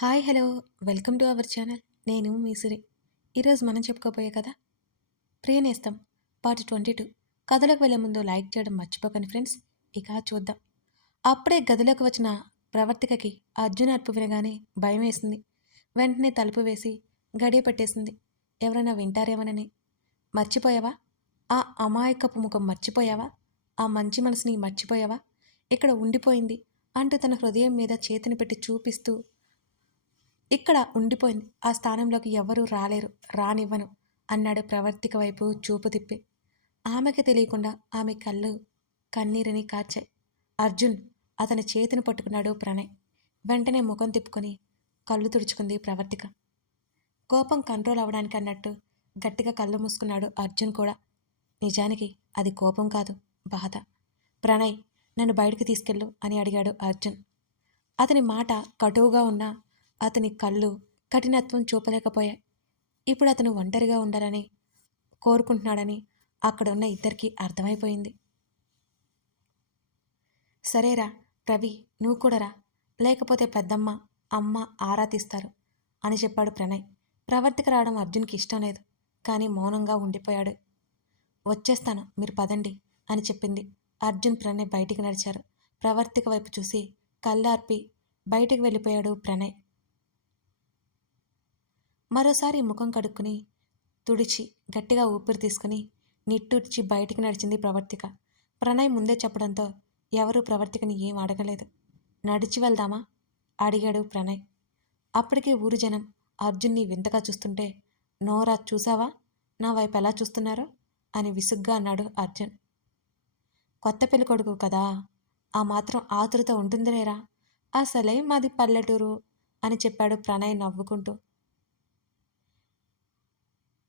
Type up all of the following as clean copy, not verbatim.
Hi hello welcome to our channel. నేను మీ సిరి. ఈరోజు మనం చెప్పుకోబోయే కథ ప్రియనేస్తం పార్ట్ 22. కథలోకి వెళ్ళే ముందు లైక్ చేయడం మర్చిపోకండి ఫ్రెండ్స్. ఇక చూద్దాం. అప్పుడే గదిలోకి వచ్చిన ప్రవర్తికకి అర్జున్ అరుపు వినగానే భయం వేసింది. వెంటనే తలుపు వేసి గడియ పెట్టేసింది. ఎవరైనా వింటారేమోనని. మర్చిపోయావా? ఆ అమాయకపు ముఖం మర్చిపోయావా? ఆ మంచి మనసుని మర్చిపోయావా? ఇక్కడ ఉండిపోయింది అంటూ తన హృదయం మీద చేతిని పెట్టి చూపిస్తూ ఇక్కడ ఉండిపోయింది. ఆ స్థానంలోకి ఎవ్వరూ రాలేరు, రానివ్వను అన్నాడు ప్రవర్తిక వైపు చూపు తిప్పి. ఆమెకి తెలియకుండా ఆమె కళ్ళు కన్నీరని కార్చాయి. అర్జున్ అతని చేతిని పట్టుకున్నాడు ప్రణయ్. వెంటనే ముఖం తిప్పుకొని కళ్ళు తుడుచుకుంది ప్రవర్తిక. కోపం కంట్రోల్ అవ్వడానికి అన్నట్టు గట్టిగా కళ్ళు మూసుకున్నాడు అర్జున్ కూడా. నిజానికి అది కోపం కాదు, బాధ. ప్రణయ్, నన్ను బయటికి తీసుకెళ్ళు అని అడిగాడు అర్జున్. అతని మాట కటువుగా ఉన్నా అతని కళ్ళు కఠినత్వం చూపలేకపోయాయి. ఇప్పుడు అతను ఒంటరిగా ఉండాలని కోరుకుంటున్నాడని అక్కడున్న ఇద్దరికీ అర్థమైపోయింది. సరేరా రవి, నువ్వు కూడా రా, లేకపోతే పెద్దమ్మ అమ్మ ఆరా తీస్తారు అని చెప్పాడు ప్రణయ్. ప్రవర్తిక రావడం అర్జున్కి ఇష్టం లేదు, కానీ మౌనంగా ఉండిపోయాడు. వచ్చేస్తాను, మీరు పదండి అని చెప్పింది. అర్జున్ ప్రణయ్ బయటికి నడిచారు. ప్రవర్తిక వైపు చూసి కళ్ళార్పి బయటికి వెళ్ళిపోయాడు ప్రణయ్. మరోసారి ముఖం కడుక్కుని తుడిచి గట్టిగా ఊపిరి తీసుకుని నిట్టూర్చి బయటికి నడిచింది ప్రవర్తిక. ప్రణయ్ ముందే చెప్పడంతో ఎవరూ ప్రవర్తికని ఏం అడగలేదు. నడిచి వెళ్దామా అడిగాడు ప్రణయ్. అప్పటికే ఊరు జనం అర్జున్ని వింతగా చూస్తుంటే, నోరా చూసావా నా వైపు ఎలా చూస్తున్నారో అని విసుగ్గా అన్నాడు అర్జున్. కొత్త పెళ్లి కొడుకు కదా, ఆ మాత్రం ఆతురత ఉంటుందిలేరా, అసలే మాది పల్లెటూరు అని చెప్పాడు ప్రణయ్ నవ్వుకుంటూ.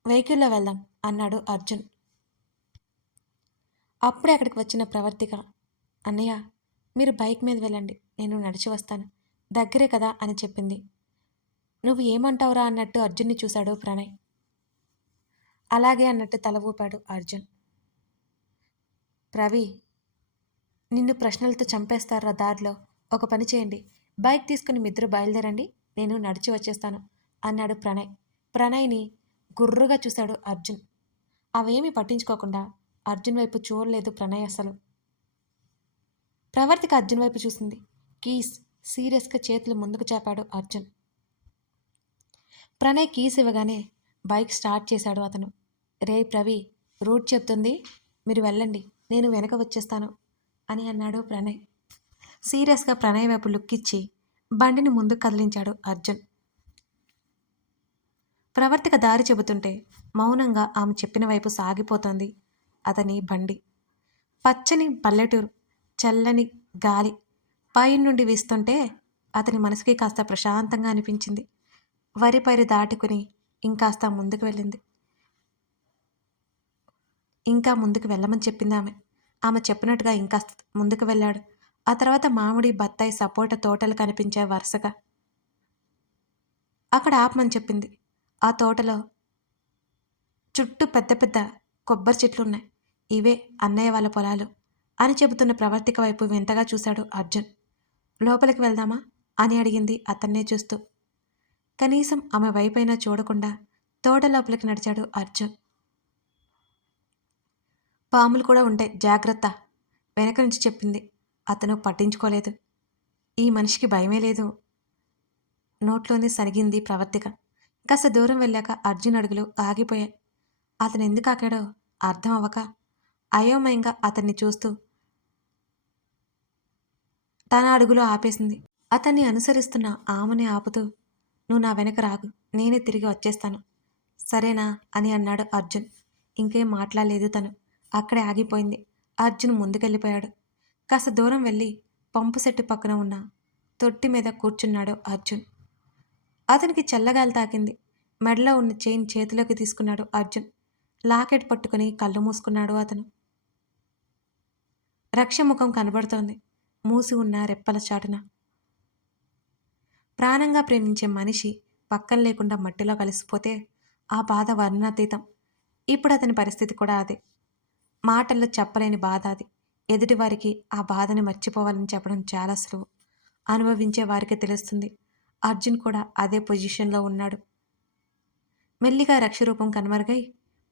వెహికల్లో వెళ్దాం అన్నాడు అర్జున్. అప్పుడే అక్కడికి వచ్చిన ప్రవర్తిక, అన్నయ్య మీరు బైక్ మీద వెళ్ళండి, నేను నడిచి వస్తాను, దగ్గరే కదా అని చెప్పింది. నువ్వు ఏమంటావురా అన్నట్టు అర్జున్ని చూశాడు ప్రణయ్. అలాగే అన్నట్టు తల ఊపాడు అర్జున్. రవి, నిన్ను ప్రశ్నలతో చంపేస్తారా దారిలో, ఒక పని చేయండి, బైక్ తీసుకుని మిద్దరు బయలుదేరండి, నేను నడిచి వచ్చేస్తాను అన్నాడు ప్రణయ్. ప్రణయ్ని గుర్రుగా చూశాడు అర్జున్. అవేమీ పట్టించుకోకుండా అర్జున్ వైపు చూడలేదు ప్రణయ్ అసలు. ప్రవర్తిక అర్జున్ వైపు చూసింది. కీస్ సీరియస్గా చేతులు ముందుకు చాపాడు అర్జున్. ప్రణయ్ కీస్ ఇవ్వగానే బైక్ స్టార్ట్ చేశాడు అతను. రే ప్రవి, రూట్ చెప్తుంది, మీరు వెళ్ళండి, నేను వెనక వచ్చేస్తాను అని అన్నాడు ప్రణయ్. సీరియస్గా ప్రణయ్ వైపు లుక్ ఇచ్చి బండిని ముందుకు కదిలించాడు అర్జున్. ప్రవర్తిక దారి చెబుతుంటే మౌనంగా ఆమె చెప్పిన వైపు సాగిపోతోంది అతని బండి. పచ్చని పల్లెటూరు, చల్లని గాలి పై నుండి వీస్తుంటే అతని మనసుకి కాస్త ప్రశాంతంగా అనిపించింది. వరి పైరు దాటుకుని ఇంకాస్త ముందుకు వెళ్ళింది. ఇంకా ముందుకు వెళ్ళమని చెప్పింది ఆమె. ఆమె చెప్పినట్టుగా ఇంకాస్త ముందుకు వెళ్ళాడు. ఆ తర్వాత మామిడి, బత్తాయి, సపోటా తోటలు కనిపించాయి వరుసగా. అక్కడ ఆపమని చెప్పింది. ఆ తోటలో చుట్టూ పెద్ద పెద్ద కొబ్బరి చెట్లున్నాయి. ఇవే అన్నయ్య వాళ్ళ పొలాలు అని చెబుతున్న ప్రవర్తిక వైపు వింతగా చూశాడు అర్జున్. లోపలికి వెళ్దామా అని అడిగింది అతన్నే చూస్తూ. కనీసం ఆమె వైపైనా చూడకుండా తోట లోపలికి నడిచాడు అర్జున్. పాములు కూడా ఉంటాయి, జాగ్రత్త వెనక నుంచి చెప్పింది. అతను పట్టించుకోలేదు. ఈ మనిషికి భయమే లేదు. నోట్లోనే సరిగింది ప్రవర్తిక. కాస్త దూరం వెళ్ళాక అర్జున్ అడుగులు ఆగిపోయాయి. అతను ఎందుకు ఆగాడో అర్థం అవ్వక అయోమయంగా అతన్ని చూస్తూ తన అడుగులో ఆపేసింది. అతన్ని అనుసరిస్తున్న ఆమెని ఆపుతూ, నువ్వు నా వెనక రాగు, నేనే తిరిగి వచ్చేస్తాను, సరేనా అని అన్నాడు అర్జున్. ఇంకేం మాట్లాడలేదు తను. అక్కడే ఆగిపోయింది. అర్జున్ ముందుకెళ్ళిపోయాడు. కాస్త దూరం వెళ్ళి పంపు సెట్టు పక్కన ఉన్న తొట్టి మీద కూర్చున్నాడు అర్జున్. అతనికి చల్లగాలి తాకింది. మెడలో ఉన్న చైన్ చేతిలోకి తీసుకున్నాడు అర్జున్. లాకెట్ పట్టుకుని కళ్ళు మూసుకున్నాడు అతను. రక్షముఖం కనబడుతోంది మూసి ఉన్న రెప్పల చాటున. ప్రాణంగా ప్రేమించే మనిషి పక్కన లేకుండా మట్టిలో కలిసిపోతే ఆ బాధ వర్ణాతీతం. ఇప్పుడు అతని పరిస్థితి కూడా అదే. మాటల్లో చెప్పలేని బాధ అది. ఎదుటివారికి ఆ బాధని మర్చిపోవాలని చెప్పడం చాలా సులువు, అనుభవించే వారికి తెలుస్తుంది అర్జున్ కూడా అదే పొజిషన్‌లో ఉన్నాడు. మెల్లిగా రక్ష రూపం కనుమరుగై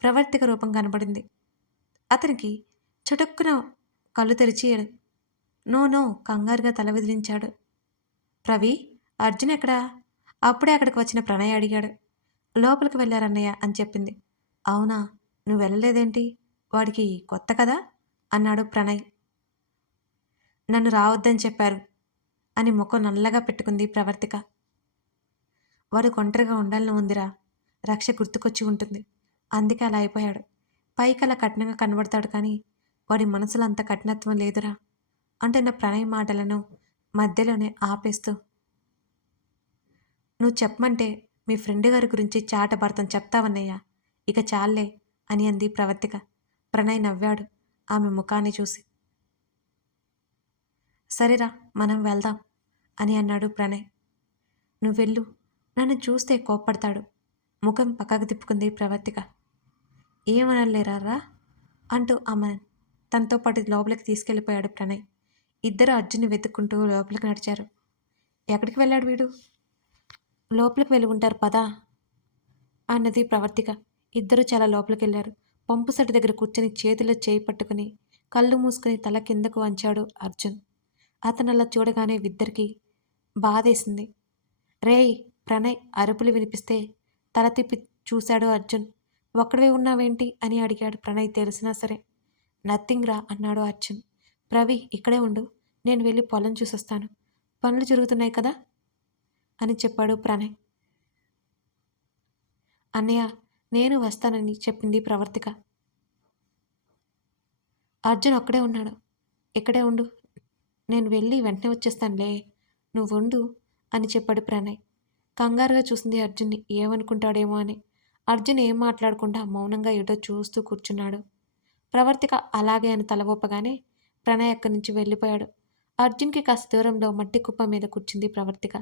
ప్రవర్తిక రూపం కనబడింది. అతనికి చటుక్కున కళ్ళు తెరిచి నో నో కంగారుగా తల విదిలించాడు. రవి, అర్జున్ ఎక్కడా? అప్పుడే అక్కడికి వచ్చిన ప్రణయ్ అడిగాడు. లోపలికి వెళ్ళారన్నయ్య అని చెప్పింది. అవునా, నువ్వు వెళ్ళలేదేంటి? వాడికి కొత్త కదా అన్నాడు ప్రణయ్. నన్ను రావద్దని చెప్పారు అని ముఖం నల్లగా పెట్టుకుంది ప్రవర్తిక. వాడు ఒంటరిగా ఉండాలని ఉందిరా, రక్ష గుర్తుకొచ్చి ఉంటుంది, అందుకే అలా అయిపోయాడు. పైకి అలా కఠినంగా కనబడతాడు కానీ వాడి మనసులో అంత కఠినత్వం లేదురా అంటున్న ప్రణయ్ మాటలను మధ్యలోనే ఆపేస్తూ, నువ్వు చెప్పమంటే మీ ఫ్రెండ్ గారి గురించి చాటభారతం చెప్తావన్నయ్యా, ఇక చాలే అని అంది ప్రవర్తిక. ప్రణయ్ నవ్వాడు ఆమె ముఖాన్ని చూసి. సరేరా, మనం వెళ్దాం అని అన్నాడు ప్రణయ్. నువ్వెళ్ళు, నన్ను చూస్తే కోప్పడతాడు. ముఖం పక్కకు తిప్పుకుంది ప్రవర్తిక. ఏమనలేరా అంటూ ఆమె తనతో పాటు లోపలికి తీసుకెళ్ళిపోయాడు ప్రణయ్. ఇద్దరు అర్జున్ని వెతుక్కుంటూ లోపలికి నడిచారు. ఎక్కడికి వెళ్ళాడు వీడు? లోపలికి వెళ్ళి ఉంటారు పదా అన్నది ప్రవర్తిక. ఇద్దరూ చాలా లోపలికి వెళ్ళారు. పంపు సెట్ దగ్గర కూర్చొని చేతిలో చేయి పట్టుకుని కళ్ళు మూసుకుని తల కిందకు వంచాడు అర్జున్. అతను అలా చూడగానే ఇద్దరికి బాధేసింది. రేయ్, ప్రణయ్ అరుపులు వినిపిస్తే తల తిప్పి చూశాడు అర్జున్. ఒక్కడివే ఉన్నావేంటి అని అడిగాడు ప్రణయ్ తెలిసినా సరే. నథింగ్ రా అన్నాడు అర్జున్. రవి, ఇక్కడే ఉండు, నేను వెళ్ళి పొలం చూసొస్తాను, పనులు జరుగుతున్నాయి కదా అని చెప్పాడు ప్రణయ్. అన్నయ్య, నేను వస్తానని చెప్పింది ప్రవర్తిక. అర్జున్ ఒక్కడే ఉన్నాడు, ఇక్కడే ఉండు, నేను వెళ్ళి వెంటనే వచ్చేస్తానులే, నువ్వు ఉండు అని చెప్పాడు ప్రణయ్. కంగారుగా చూసింది అర్జున్ని, ఏమనుకుంటాడేమో అని. అర్జున్ ఏం మాట్లాడకుండా మౌనంగా ఎటో చూస్తూ కూర్చున్నాడు. ప్రవర్తిక అలాగే అని తల ఊపగానే ప్రణయ్ అక్కడి నుంచి వెళ్ళిపోయాడు. అర్జున్కి కాస్త దూరంలో మట్టి కుప్ప మీద కూర్చుంది ప్రవర్తిక.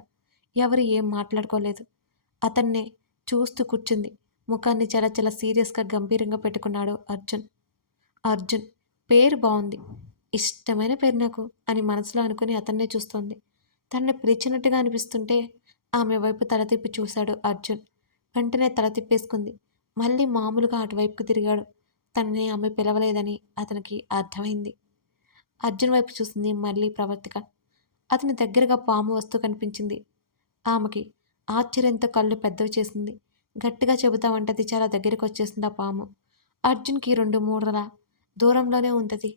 ఎవరు ఏం మాట్లాడుకోలేదు. అతన్నే చూస్తూ కూర్చుంది. ముఖాన్ని చాలా చాలా సీరియస్గా గంభీరంగా పెట్టుకున్నాడు అర్జున్. అర్జున్ పేరు బాగుంది, ఇష్టమైన పేరు నాకు అని మనసులో అనుకుని అతన్నే చూస్తోంది. తనని పిలిచినట్టుగా అనిపిస్తుంటే ఆమె వైపు తల తిప్పి చూశాడు అర్జున్. వెంటనే తల తిప్పేసుకుంది. మళ్ళీ మామూలుగా అటువైపుకు తిరిగాడు. తనని ఆమె పిలవలేదని అతనికి అర్థమైంది. అర్జున్ వైపు చూసింది మళ్ళీ ప్రవర్తిక. అతని దగ్గరగా పాము వస్తూ కనిపించింది. ఆమెకి ఆశ్చర్యంతో కళ్ళు పెద్దవి చేసింది. గట్టిగా చెబుతామంటే అది చాలా దగ్గరికి వచ్చేసింది ఆ పాము. అర్జున్కి 2-3 దూరంలోనే ఉందది.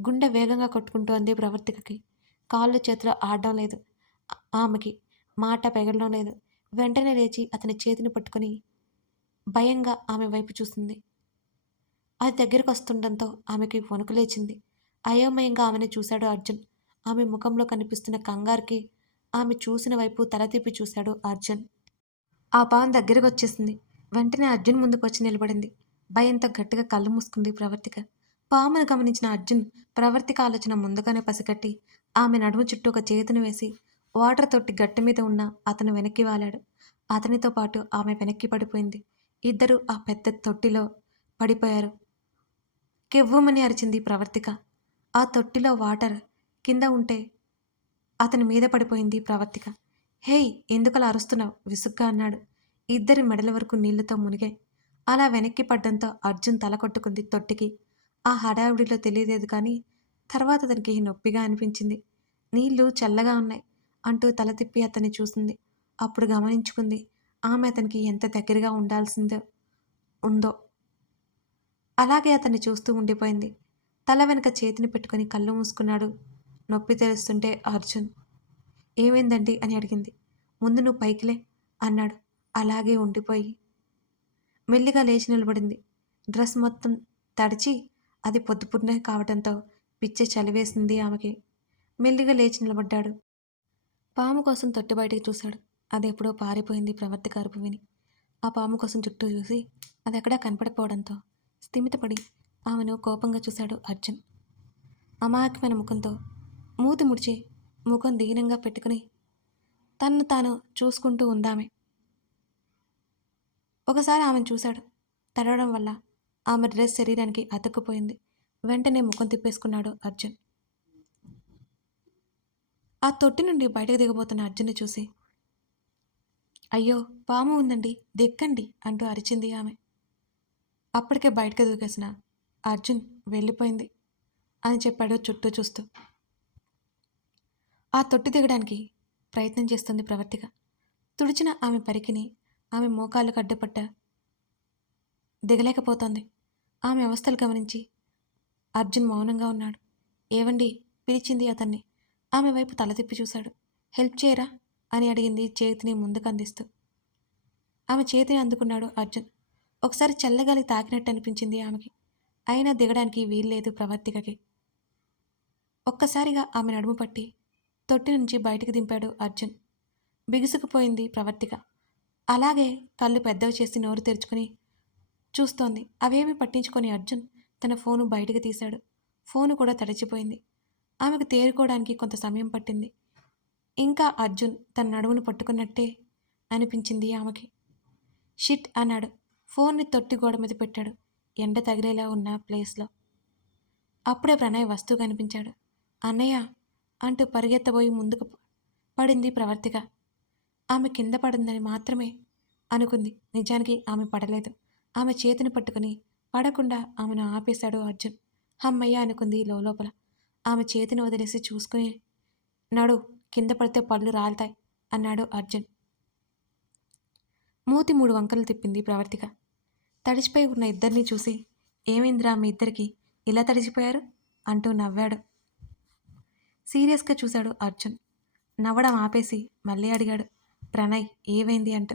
గుండె వేగంగా కొట్టుకుంటూ అంది ప్రవర్తికకి. కాళ్ళు చేతులు ఆడడం లేదు. ఆమెకి మాట పెగలడం లేదు. వెంటనే లేచి అతని చేతిని పట్టుకుని భయంగా ఆమె వైపు చూసింది. అది దగ్గరికి వస్తుండటంతో ఆమెకి వణుకు లేచింది. అయోమయంగా ఆమెను చూశాడు అర్జున్. ఆమె ముఖంలో కనిపిస్తున్న కంగారుకి ఆమె చూసిన వైపు తల తిప్పి చూశాడు అర్జున్. ఆ పాము దగ్గరికి వచ్చేసింది. వెంటనే అర్జున్ ముందుకు వచ్చి నిలబడింది. భయంతో గట్టిగా కళ్ళు మూసుకుంది ప్రవర్తిక. పామును గమనించిన అర్జున్ ప్రవర్తిక ఆలోచన ముందుగానే పసిగట్టి ఆమె నడుము చుట్టూ ఒక చేతిని వేసి వాటర్ తొట్టి గట్టి మీద ఉన్న అతను వెనక్కి వాలాడు. అతనితో పాటు ఆమె వెనక్కి పడిపోయింది. ఇద్దరూ ఆ పెద్ద తొట్టిలో పడిపోయారు. కెవ్వుమని అరిచింది ప్రవర్తిక. ఆ తొట్టిలో వాటర్ కింద ఉంటే అతని మీద పడిపోయింది ప్రవర్తిక. హేయ్, ఎందుకలా అరుస్తున్నావు విసుగ్గా అన్నాడు. ఇద్దరి మెడల వరకు నీళ్లతో మునిగాయి. అలా వెనక్కి పడ్డంతో అర్జున్ తల కొట్టుకుంది తొట్టికి. ఆ హడావిడిలో తెలియలేదు కానీ తర్వాత అతనికి నొప్పిగా అనిపించింది. నీళ్లు చల్లగా ఉన్నాయి అంటూ తల తిప్పి అతన్ని చూసింది. అప్పుడు గమనించుకుంది ఆమె అతనికి ఎంత దగ్గరగా ఉందో. అలాగే అతన్ని చూస్తూ ఉండిపోయింది. తల వెనుక చేతిని పెట్టుకుని కళ్ళు మూసుకున్నాడు. నొప్పి తెలుస్తుంటే అర్జున్. ఏమైందండి అని అడిగింది. ముందు నువ్వు పైకిలే అన్నాడు. అలాగే ఉండిపోయి మెల్లిగా లేచి నిలబడింది. డ్రెస్ మొత్తం తడిచి అది పొద్దుపున్నే కావడంతో పిచ్చి చలివేసింది ఆమెకి. మెల్లిగా లేచి నిలబడ్డాడు. పాము కోసం తొట్టి బయటికి చూశాడు. అది ఎప్పుడో పారిపోయింది ప్రవర్తిక అరుపు విని. ఆ పాము కోసం చుట్టూ చూసి అది ఎక్కడా కనపడకపోవడంతో స్థిమితపడి ఆమెను కోపంగా చూశాడు అర్జున్. అమాయకమైన ముఖంతో మూతి ముడిచి ముఖం దీనంగా పెట్టుకుని తన్ను తాను చూసుకుంటూ ఉందామె. ఒకసారి ఆమెను చూశాడు. తడవడం వల్ల ఆమె డ్రెస్ శరీరానికి అతుక్కుపోయింది. వెంటనే ముఖం తిప్పేసుకున్నాడు అర్జున్. ఆ తొట్టి నుండి బయటకు దిగబోతున్న అర్జున్ని చూసి, అయ్యో పాము ఉందండి, దిక్కండి అంటూ అరిచింది ఆమె. అప్పటికే బయటకు దూకేసిన అర్జున్ వెళ్ళిపోయింది అని చెప్పాడు చుట్టూ చూస్తూ. ఆ తొట్టి దిగడానికి ప్రయత్నం చేస్తుంది ప్రవర్తిక. తుడిచిన ఆమె పరికిని ఆమె మోకాళ్ళకు అడ్డుపట్ట దిగలేకపోతోంది. ఆమె అవస్థలు గమనించి అర్జున్ మౌనంగా ఉన్నాడు. ఏవండి పిలిచింది అతన్ని. ఆమె వైపు తల తిప్పి చూశాడు. హెల్ప్ చేయరా అని అడిగింది చేతిని ముందుకు అందిస్తూ. ఆమె చేతిని అందుకున్నాడు అర్జున్. ఒకసారి చల్లగాలి తాకినట్టు అనిపించింది ఆమెకి. అయినా దిగడానికి వీల్లేదు ప్రవర్తికకి. ఒక్కసారిగా ఆమె నడుము పట్టి తొట్టి నుంచి బయటికి దింపాడు అర్జున్. బిగుసుకుపోయింది ప్రవర్తిక. అలాగే కళ్ళు పెద్దవి చేసి నోరు తెరుచుకుని చూస్తోంది. అవేవి పట్టించుకొని అర్జున్ తన ఫోను బయటికి తీశాడు. ఫోను కూడా తడిచిపోయింది. ఆమెకు తేరుకోవడానికి కొంత సమయం పట్టింది. ఇంకా అర్జున్ తన నడుమును పట్టుకున్నట్టే అనిపించింది ఆమెకి. షిట్ అన్నాడు. ఫోన్ని తొట్టి గోడ మీద పెట్టాడు, ఎండ తగిలేలా ఉన్న ప్లేస్లో. అప్పుడే ప్రణయ్ వస్తూ కనిపించాడు. అన్నయ్య అంటూ పరిగెత్తబోయి ముందుకు పడింది ప్రవర్తిక. ఆమె కింద పడిందని మాత్రమే అనుకుంది. నిజానికి ఆమె పడలేదు. ఆమె చేతిని పట్టుకుని పడకుండా ఆమెను ఆపేశాడు అర్జున్. హమ్మయ్య అనుకుంది లోపల. ఆమె చేతిని వదిలేసి చూసుకుని నడు, కింద పడితే పళ్ళు రాలుతాయి అన్నాడు అర్జున్. మూతి 3 వంకలు తిప్పింది ప్రవర్తిక. తడిసిపోయి ఉన్న ఇద్దరినీ చూసి, ఏమైందిరా మీ ఇద్దరికి ఇలా తడిసిపోయారు అంటూ నవ్వాడు. సీరియస్గా చూశాడు అర్జున్. నవ్వడం ఆపేసి మళ్ళీ అడిగాడు ప్రణయ్ ఏమైంది అంటూ.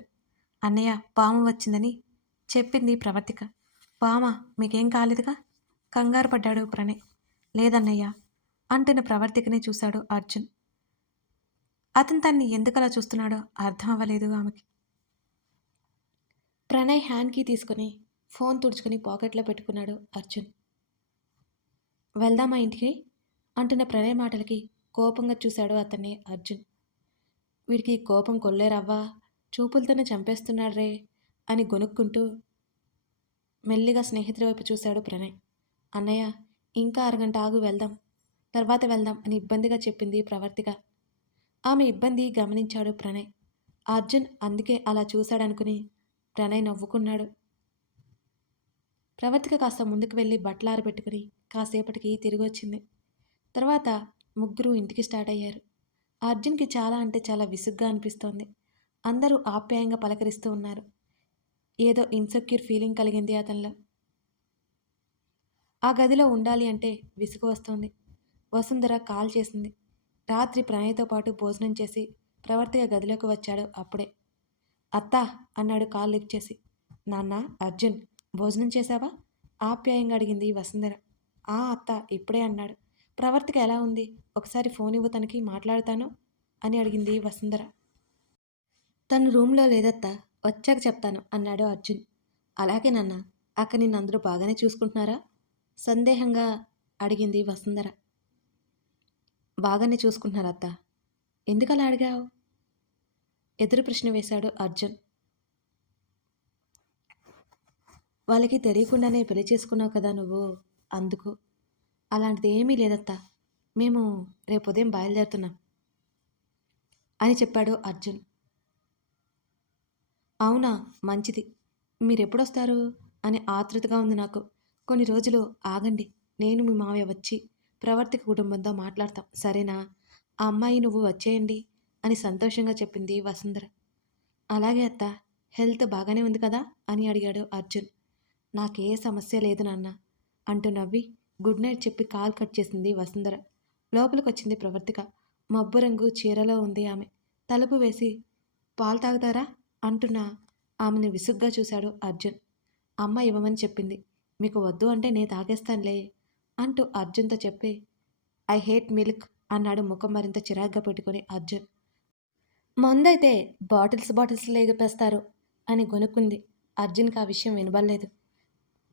అన్నయ్య పాము వచ్చిందని చెప్పింది ప్రవర్తిక. పామా, మీకేం కాలేదుగా కంగారు పడ్డాడు ప్రణయ్. లేదన్నయ్య అంటున్న ప్రవర్తికనే చూశాడు అర్జున్. అతను తన్ని ఎందుకలా చూస్తున్నాడో అర్థం అవ్వలేదు ఆమెకి. ప్రణయ్ హ్యాండ్కి తీసుకుని ఫోన్ తుడుచుకుని పాకెట్లో పెట్టుకున్నాడు అర్జున్. వెళ్దామా ఇంటికి అంటున్న ప్రణయ్ మాటలకి కోపంగా చూశాడు అతన్ని అర్జున్. వీడికి కోపం కొల్లేరవ్వా, చూపులతోనే చంపేస్తున్నాడ్రే అని గొనుక్కుంటూ మెల్లిగా స్నేహితుడి వైపు చూశాడు ప్రణయ్. అన్నయ్య ఇంకా అరగంట ఆగు వెళ్దాం, తర్వాత వెళ్దాం అని ఇబ్బందిగా చెప్పింది ప్రవర్తిక. ఆమె ఇబ్బంది గమనించాడు ప్రణయ్. అర్జున్ అందుకే అలా చూశాడనుకుని ప్రణయ్ నవ్వుకున్నాడు. ప్రవర్తిక కాస్త ముందుకు వెళ్ళి బట్టలారబెట్టుకుని కాసేపటికి తిరిగి వచ్చింది. తర్వాత ముగ్గురు ఇంటికి స్టార్ట్ అయ్యారు. అర్జున్కి చాలా అంటే చాలా విసుగ్గా అనిపిస్తోంది. అందరూ ఆప్యాయంగా పలకరిస్తూ ఉన్నారు. ఏదో ఇన్సెక్యూర్ ఫీలింగ్ కలిగింది అతనిలో. ఆ గదిలో ఉండాలి అంటే విసుగు వస్తోంది. వసుంధర కాల్ చేసింది. రాత్రి ప్రణయ్తో పాటు భోజనం చేసి ప్రవర్తిక గదిలోకి వచ్చాడు అప్పుడే. అత్తా అన్నాడు కాల్ లిఫ్ట్ చేసి. నాన్న అర్జున్, భోజనం చేశావా ఆప్యాయంగా అడిగింది వసుంధర. ఆ అత్త ఇప్పుడే అన్నాడు. ప్రవర్తిక ఎలా ఉంది, ఒకసారి ఫోన్ ఇవ్వు తనకి మాట్లాడతాను అని అడిగింది వసుంధర. తను రూమ్లో లేదత్తా, వచ్చాక చెప్తాను అన్నాడు అర్జున్. అలాగే నాన్న, అక్క నిన్ను అందరూ బాగానే చూసుకుంటున్నారా సందేహంగా అడిగింది వసుంధర. బాగానే చూసుకుంటున్నారా అత్త, ఎందుకలా అడిగావు ఎదురు ప్రశ్న వేశాడు అర్జున్. వాళ్ళకి తెలియకుండానే పెళ్లి చేసుకున్నావు కదా నువ్వు, అందుకు. అలాంటిది ఏమీ లేదత్తా, మేము రేపు ఉదయం బయలుదేరుతున్నాం అని చెప్పాడు అర్జున్. అవునా, మంచిది. మీరెప్పుడొస్తారు అని ఆతృతగా ఉంది నాకు. కొన్ని రోజులు ఆగండి, నేను మీ మావయ్య వచ్చి ప్రవర్తిక కుటుంబంతో మాట్లాడతాం, సరేనా? ఆ అమ్మాయి నువ్వు వచ్చేయండి అని సంతోషంగా చెప్పింది వసుంధర. అలాగే అత్త, హెల్త్ బాగానే ఉంది కదా అని అడిగాడు అర్జున్. నాకే సమస్య లేదు నాన్న అంటూ నవ్వి గుడ్ నైట్ చెప్పి కాల్ కట్ చేసింది వసుంధర. లోపలికొచ్చింది ప్రవర్తిక. మబ్బు రంగు చీరలో ఉంది ఆమె. తలుపు వేసి పాలు తాగుతారా అంటున్న ఆమెను విసుగ్గా చూశాడు అర్జున్. అమ్మ ఇవ్వమని చెప్పింది, మీకు వద్దు అంటే నేను తాగేస్తానులే అంటూ అర్జున్తో చెప్పి ఐ హేట్ మిల్క్ అన్నాడు ముఖం మరింత చిరాగ్గా పెట్టుకుని అర్జున్. మందైతే బాటిల్స్ లేగిపేస్తారు అని గొనుక్కుంది. అర్జున్కి ఆ విషయం వినబడలేదు.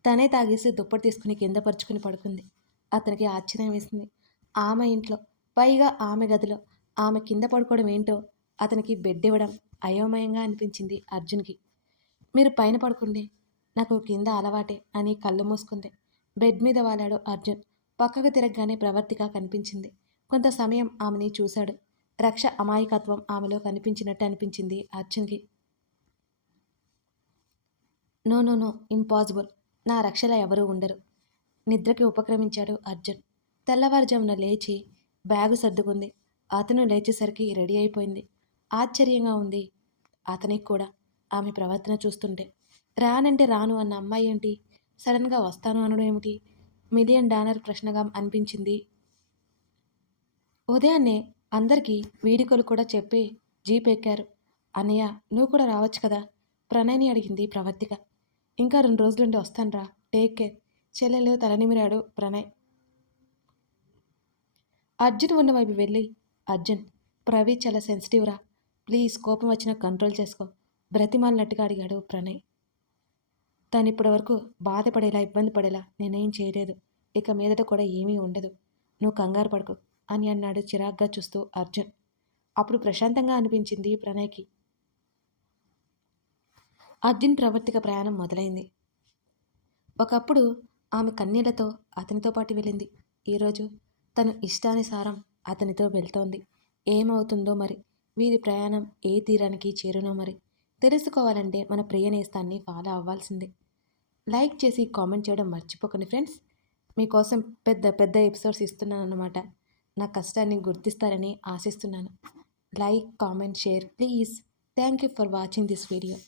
తనే తాగేసి దుప్పటి తీసుకుని కింద పరుచుకుని పడుకుంది. అతనికి ఆశ్చర్యం వేసింది. ఆమె ఇంట్లో, పైగా ఆమె గదిలో ఆమె కింద పడుకోవడం ఏంటో అతనికి బెడ్ ఇవ్వడం అయోమయంగా అనిపించింది అర్జున్కి. మీరు పైన పడుకోండి, నాకు కింద అలవాటే అని కళ్ళు మూసుకుంది. బెడ్ మీద వాలాడు అర్జున్. పక్కకు తిరగగానే ప్రవర్తిక కనిపించింది. కొంత సమయం ఆమెని చూశాడు. రక్ష అమాయకత్వం ఆమెలో కనిపించినట్టు అనిపించింది అర్జున్కి. No no no, impossible. నా రక్షలా ఎవరూ ఉండరు. నిద్రకి ఉపక్రమించాడు అర్జున్. తెల్లవారుజామున లేచి బ్యాగు సర్దుకుంది. అతను లేచేసరికి రెడీ అయిపోయింది. ఆశ్చర్యంగా ఉంది అతనికి కూడా ఆమె ప్రవర్తన చూస్తుంటే. రానంటే రాను అన్న అమ్మాయి ఏంటి సడన్గా వస్తాను అనడం ఏమిటి? $1,000,000 ప్రశ్నగా అనిపించింది. ఉదయాన్నే అందరికీ వీడుకోలు కూడా చెప్పి జీప్ ఎక్కారు. అన్నయ్య, నువ్వు కూడా రావచ్చు కదా? ప్రణయ్ని అడిగింది ప్రవర్తిక. ఇంకా 2 రోజులుండి వస్తానురా, టేక్ కేర్. చెల్లెలు తలనిమిరాడు ప్రణయ్. అర్జున్ ఉన్న వైపు వెళ్ళి, అర్జున్, ప్రవీ చాలా సెన్సిటివ్ రా, ప్లీజ్ కోపం వచ్చినా కంట్రోల్ చేసుకో, బ్రతిమాలినట్టుగా అడిగాడు ప్రణయ్. తను ఇప్పటి వరకు బాధపడేలా ఇబ్బంది పడేలా నేనేం చేయలేదు, ఇక మీదట కూడా ఏమీ ఉండదు, నువ్వు కంగారు పడుకో అని అన్నాడు చిరాగ్గా చూస్తూ అర్జున్. అప్పుడు ప్రశాంతంగా అనిపించింది ప్రణయ్కి. అర్జున్ ప్రవర్తిక ప్రయాణం మొదలైంది. ఒకప్పుడు ఆమె కన్నీళ్లతో అతనితో పాటు వెళ్ళింది. ఈరోజు తను ఇష్టానుసారం అతనితో వెళ్తోంది. ఏమవుతుందో మరి, వీరి ప్రయాణం ఏ తీరానికి చేరునో మరి. తెలుసుకోవాలంటే మన ప్రియ నేస్తాన్ని ఫాలో అవ్వాల్సిందే. లైక్ చేసి కామెంట్ చేయడం మర్చిపోకండి ఫ్రెండ్స్. మీకోసం పెద్ద పెద్ద ఎపిసోడ్స్ ఇస్తున్నాను అన్నమాట. నా కష్టాన్ని గుర్తిస్తారని ఆశిస్తున్నాను. Like, comment, share please. Thank you for watching this video.